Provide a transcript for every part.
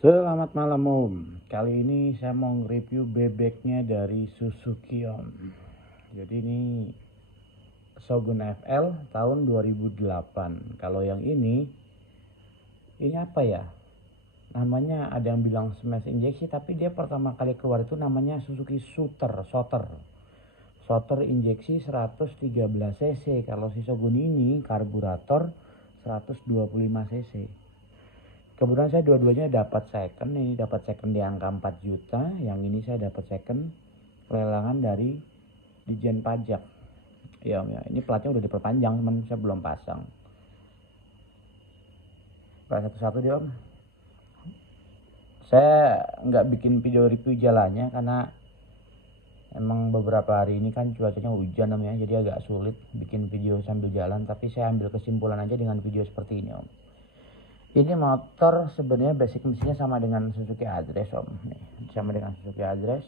Selamat malam Om. Kali ini saya mau nge-review bebeknya dari Suzuki Om. Jadi ini Shogun FL tahun 2008. Kalau yang ini apa ya? Namanya ada yang bilang smash injeksi, tapi dia pertama kali keluar itu namanya Suzuki Shooter injeksi 113 cc. Kalau si Shogun ini karburator 125 cc. Kemudian saya dua-duanya dapat second. Ini dapat second di angka 4 juta. Yang ini saya dapat second lelangan dari Dijen Pajak. Ya Om ya, ini platnya udah diperpanjang, cuman saya belum pasang. Satu-satu dia Om. Saya nggak bikin video review jalannya karena emang beberapa hari ini kan cuacanya hujan Om ya, jadi agak sulit bikin video sambil jalan. Tapi saya ambil kesimpulan aja dengan video seperti ini Om. Ini motor sebenarnya basic mesinnya sama dengan Suzuki Address Om. Nih, sama dengan Suzuki Address.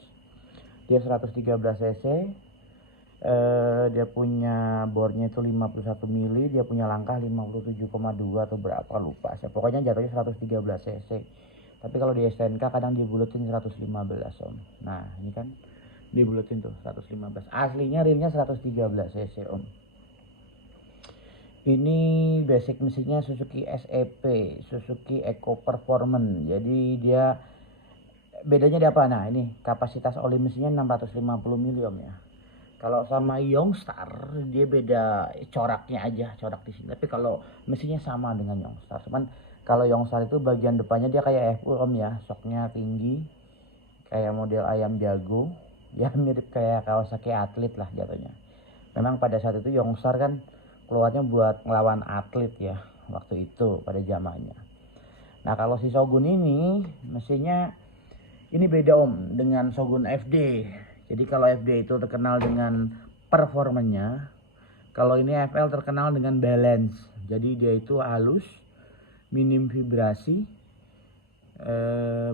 Dia 113 cc. Dia punya bornya itu 51 mili, dia punya langkah 57,2 atau berapa lupa. Pokoknya jatuhnya 113 cc. Tapi kalau di STNK kadang dibuletin 115 Om. Nah, ini kan dibuletin tuh 115. Aslinya realnya 113 cc Om. Ini basic mesinnya Suzuki SEP, Suzuki Eco Performance. Jadi dia bedanya di apa? Nah, ini kapasitas oli mesinnya 650 mili Om ya. Kalau sama Youngstar dia beda coraknya aja, corak di sini. Tapi kalau mesinnya sama dengan Youngstar. Cuman kalau Youngstar itu bagian depannya dia kayak FU Om ya, shocknya tinggi, kayak model ayam jago. Ya mirip kayak Kawasaki Athlete lah jatuhnya. Memang pada saat itu Youngstar kan keluarnya buat ngelawan atlet ya waktu itu pada zamannya. Nah kalau si Shogun ini mesinnya ini beda Om dengan Shogun FD. Jadi kalau FD itu terkenal dengan performanya, kalau ini FL terkenal dengan balance. Jadi dia itu halus, minim vibrasi,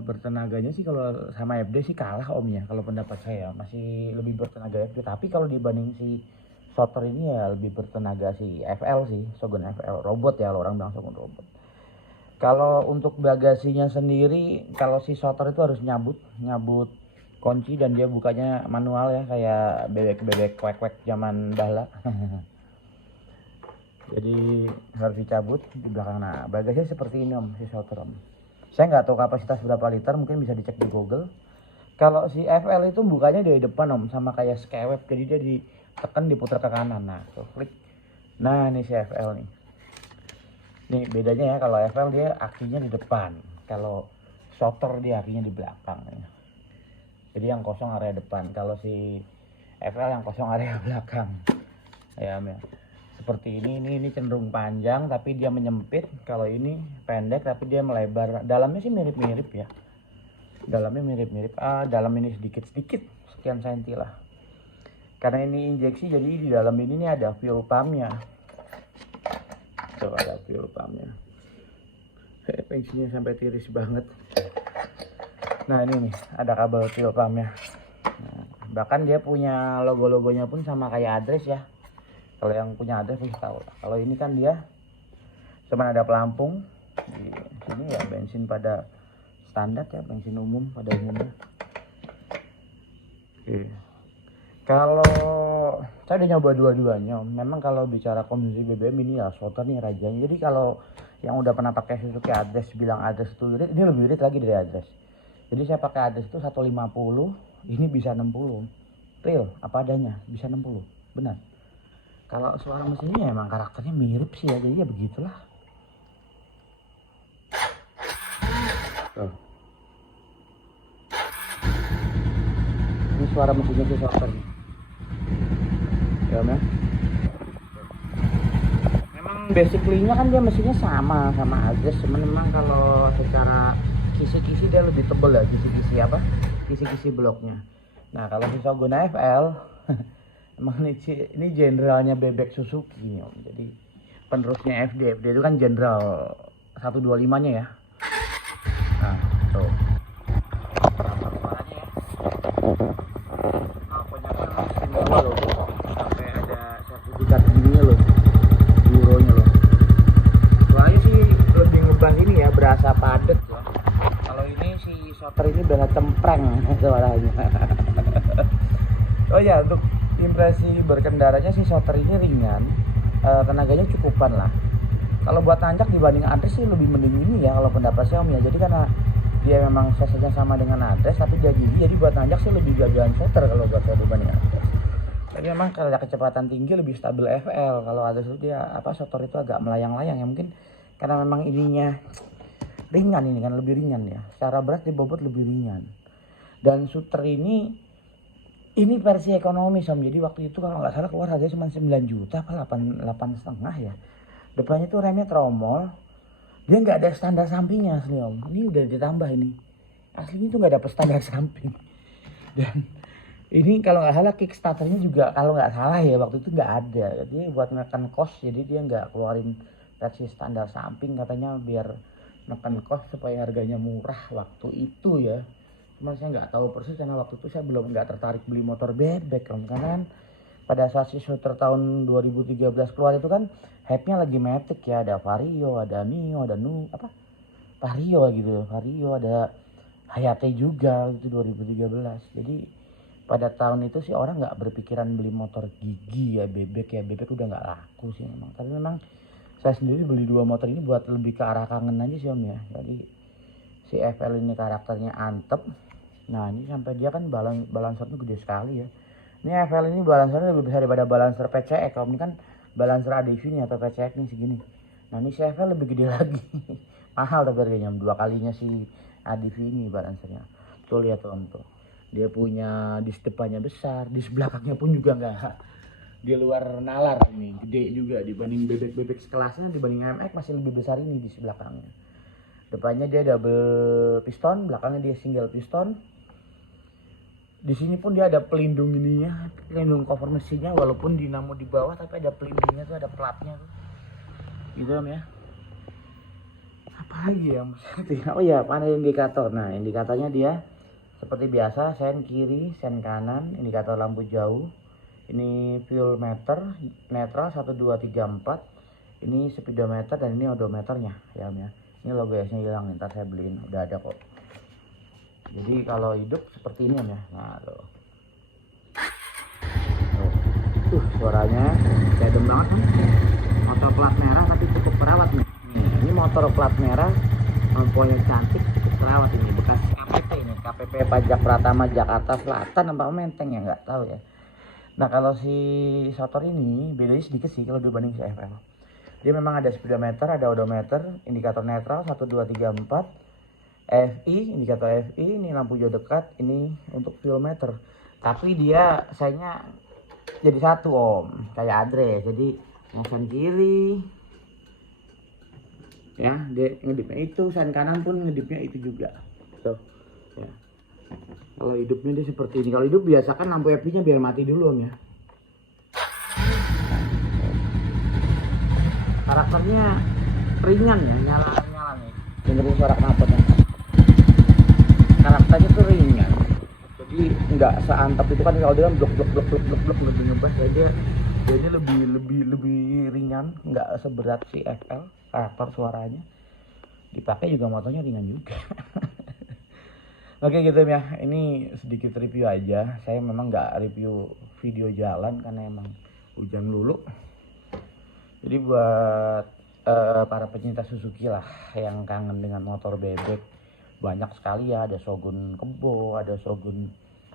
bertenaganya sih kalau sama FD sih kalah Om ya. Kalau pendapat saya masih lebih bertenaga FD. Tapi kalau dibanding si Shooter ini ya lebih bertenaga si FL sih, Shogun FL robot ya, orang bilang Shogun robot. Kalau untuk bagasinya sendiri, kalau si Shooter itu harus nyabut kunci dan dia bukanya manual ya, kayak bebek kwek zaman bala. Jadi harus dicabut di belakang. Nah bagasinya seperti ini Om, si Shooter Om. Saya nggak tahu kapasitas berapa liter, mungkin bisa dicek di Google. Kalau si FL itu bukanya dari depan Om, sama kayak skewep, jadi dia ditekan diputar ke kanan. Nah tuh klik. Nah ini si FL nih. Nih bedanya ya, kalau FL dia akinya di depan, kalau Shooter dia akinya di belakang. Jadi yang kosong area depan, kalau si FL yang kosong area belakang. Ya seperti ini cenderung panjang tapi dia menyempit. Kalau ini pendek tapi dia melebar. Dalamnya sih mirip-mirip ya. Dalamnya mirip-mirip. Dalam ini sedikit sekian senti lah. Karena ini injeksi, jadi di dalam ini nih ada fuel pumpnya. Tuh ada fuel pumpnya. Isinya sampai tiris banget. Nah ini nih ada kabel fuel pumpnya. Nah, bahkan dia punya logo-logonya pun sama kayak Address ya. Kalau yang punya Address pasti tahu. Kalau ini kan dia cuma ada pelampung. Di sini ya bensin pada standar ya, bensin umum pada umumnya. Oke. Kalau saya udah nyoba dua-duanya, memang kalau bicara konsumsi BBM ini ya Shooter nih rajanya. Jadi kalau yang udah pernah pakai Suzuki Address bilang Address itu irit, ini lebih irit lagi dari Address. Jadi saya pakai Address itu 150, ini bisa 60. Real apa adanya, bisa 60. Benar. Kalau suara mesinnya emang karakternya mirip sih ya, jadi ya begitulah. Ini suara mesinnya si Shooter nih. Ya Om ya. Memang basically-nya kan dia mesinnya sama Address, cuman memang kalau secara kisi-kisi dia lebih tebel ya, kisi-kisi bloknya. Nah kalau si Shogun FL emang ini jenderalnya bebek Suzuki Om. Jadi penerusnya FD itu kan jenderal 125 nya ya. Nah tuh suaranya ya. Knalpotnya kan istimewa loh, sampai ada sertifikat ininya loh, euronya loh. Soalnya sih lebih ngebas ini ya, berasa padat loh. Kalau ini Shooter ini bela cempreng suaranya. Oh ya, untuk impresi berkendaranya sih Shooter ini ringan, tenaganya cukupan lah. Kalau buat nanjak dibanding Adres sih lebih mending ini ya kalau pendapat saya Om ya. Jadi karena dia memang cc-nya sama dengan Adres tapi dia gigi, jadi buat nanjak sih lebih gagahan Shooter kalau buat saya dibanding Adres. Tapi memang kalau ada kecepatan tinggi lebih stabil FL. Kalau Adres itu dia Shooter itu agak melayang-layang ya, mungkin karena memang ininya ringan, ini kan lebih ringan ya. Secara berat di bobot lebih ringan. Dan Shooter ini versi ekonomi Om. Jadi waktu itu kalau nggak salah keluar harganya cuma 9 juta apa 8,5 ya. Depannya tuh remnya tromol. Dia nggak ada standar sampingnya asli Om. Ini udah ditambah ini. Aslinya tuh nggak dapet standar samping. Dan ini kalau nggak salah Kickstarternya juga kalau nggak salah ya waktu itu nggak ada. Jadi buat ngekan cost, jadi dia nggak keluarin versi standar samping katanya biar ngekan cost supaya harganya murah waktu itu ya. Cuma saya nggak tahu persis karena waktu itu saya belum nggak tertarik beli motor bebek Om. Karena kan pada saat si Shooter tahun 2013 keluar itu kan hype-nya lagi Matic ya, ada Vario, ada Mio, ada Vario gitu, Vario, ada Hayate juga itu 2013. Jadi pada tahun itu sih orang nggak berpikiran beli motor gigi ya, bebek udah nggak laku sih memang. Tapi memang saya sendiri beli dua motor ini buat lebih ke arah kangen aja sih Om ya. Jadi si FL ini karakternya antep. Nah ini sampai dia kan balancernya gede sekali ya. Ini FL ini balancernya lebih besar daripada balancer PCX. Kalau ini kan balancer ADV nih atau PCX nih segini. Nah ini si FL lebih gede lagi. Mahal tapi harganya 2 kalinya si ADV ini balancernya. Tuh lihat Om tuh. Dia punya dis depannya besar, dis belakangnya pun juga nggak di luar nalar ini. Gede juga dibanding bebek sekelasnya, dibanding MX masih lebih besar ini dis belakangnya. Depannya dia double piston, belakangnya dia single piston. Di sini pun dia ada pelindung ininya, pelindung cover mesinnya, walaupun dinamo di bawah tapi ada pelindungnya tuh, ada platnya tuh. Gitu Om ya. Apa lagi ya? Oh ya, panel indikator. Nah, indikatornya dia seperti biasa, sen kiri, sen kanan, indikator lampu jauh. Ini fuel meter, netral 1 2 3 4. Ini speedometer dan ini odometernya ya Om ya. Ini logo S-nya hilang, ntar saya beliin, udah ada kok. Jadi kalau hidup seperti ini Om ya. Nah tuh. Suaranya sedem banget kan. Motor plat merah tapi cukup perawat nih. Ini motor plat merah, lampunya cantik, cukup perawat ini. Bekas KPP ini, KPP Pajak Pratama Jakarta Selatan apa Menteng ya, nggak tahu ya. Nah kalau si Shooter ini bedanya sedikit sih kalau dibanding si FL. Dia memang ada speedometer, ada odometer, indikator netral 1 2 3 4. FI, indikator FI, ini lampu jauh dekat, ini untuk fuel meter. Tapi dia sayangnya jadi satu Om, kayak Adres. Jadi yang sen kiri ya, dia ngedipnya itu, sen kanan pun ngedipnya itu juga. Tuh. Ya. Kalau hidupnya dia seperti ini. Kalau hidup biasakan lampu FI-nya biar mati dulu Om ya. Karakternya ringan ya, nyala nih. Dengerin suara knalpotnya. Karakternya tuh ringan, jadi nggak seantap itu kan. Kalau dia kan blok lebih ngebas ya, dia lebih ringan, nggak seberat si FL. Karakter suaranya dipakai juga, motornya ringan juga. Oke gitu ya, ini sedikit review aja. Saya memang nggak review video jalan karena emang hujan dulu. Jadi buat para pecinta Suzuki lah yang kangen dengan motor bebek, banyak sekali ya. Ada Shogun Kebo, ada Shogun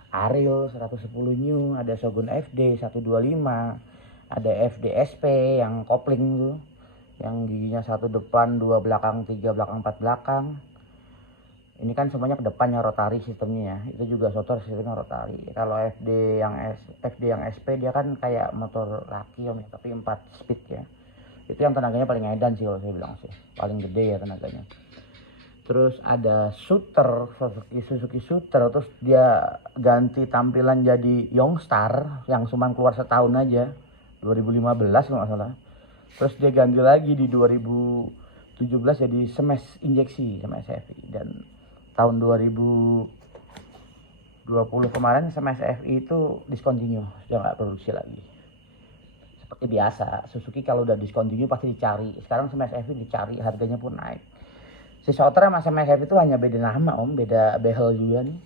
Ariel 110 new, ada Shogun FD 125, ada FD SP yang kopling tuh, yang giginya 1 depan 2 belakang 3 belakang 4 belakang. Ini kan semuanya ke depannya rotari sistemnya ya. Itu juga Shooter sistemnya rotari. Kalau FD yang SP dia kan kayak motor laki Om ya, tapi 4 speed ya. Itu yang tenaganya paling edan sih kalau saya bilang sih, paling gede ya tenaganya. Terus ada Shooter, Suzuki Shooter, terus dia ganti tampilan jadi Youngstar yang cuma keluar setahun aja, 2015 kalau nggak salah. Terus dia ganti lagi di 2017 jadi Smash injeksi sama SFI. Dan tahun 2020 kemarin Smash FI itu discontinue, sudah nggak produksi lagi. Seperti biasa, Suzuki kalau udah discontinue pasti dicari. Sekarang Smash FI dicari, harganya pun naik. Si Souter sama MSF itu hanya beda nama om, beda behel juga nih,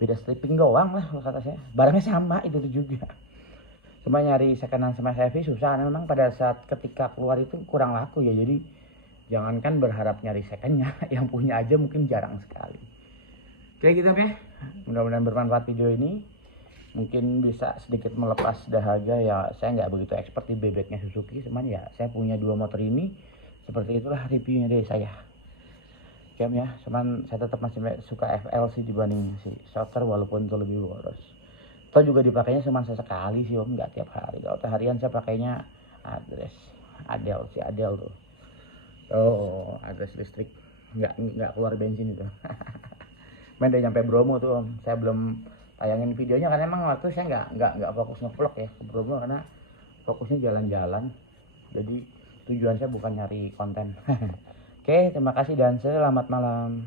beda stripping doang lah kata saya. Barangnya sama itu tuh juga. Cuma nyari second hand sama MSF susah, karena memang pada saat ketika keluar itu kurang laku ya. Jadi jangankan berharap nyari secondnya, yang punya aja mungkin jarang sekali. Oke gitu ya, mudah-mudahan bermanfaat video ini. Mungkin bisa sedikit melepas dahaga ya, saya nggak begitu expert di bebeknya Suzuki, cuman ya saya punya 2 motor ini, seperti itulah reviewnya dari saya. Oke ya, cuman saya tetap masih suka FL sih dibanding si Souter, walaupun itu lebih boros. Atau juga dipakainya cuma sesekali sih om, nggak tiap hari. Kalau harian saya pakainya Adres Adel, si Adel tuh. Oh, Adres listrik, nggak keluar bensin itu. Main udah nyampe Bromo tuh om, saya belum tayangin videonya karena emang waktu saya nggak fokus ngevlog ya ke Bromo, karena fokusnya jalan-jalan. Jadi tujuan saya bukan nyari konten. Oke, terima kasih dan selamat malam.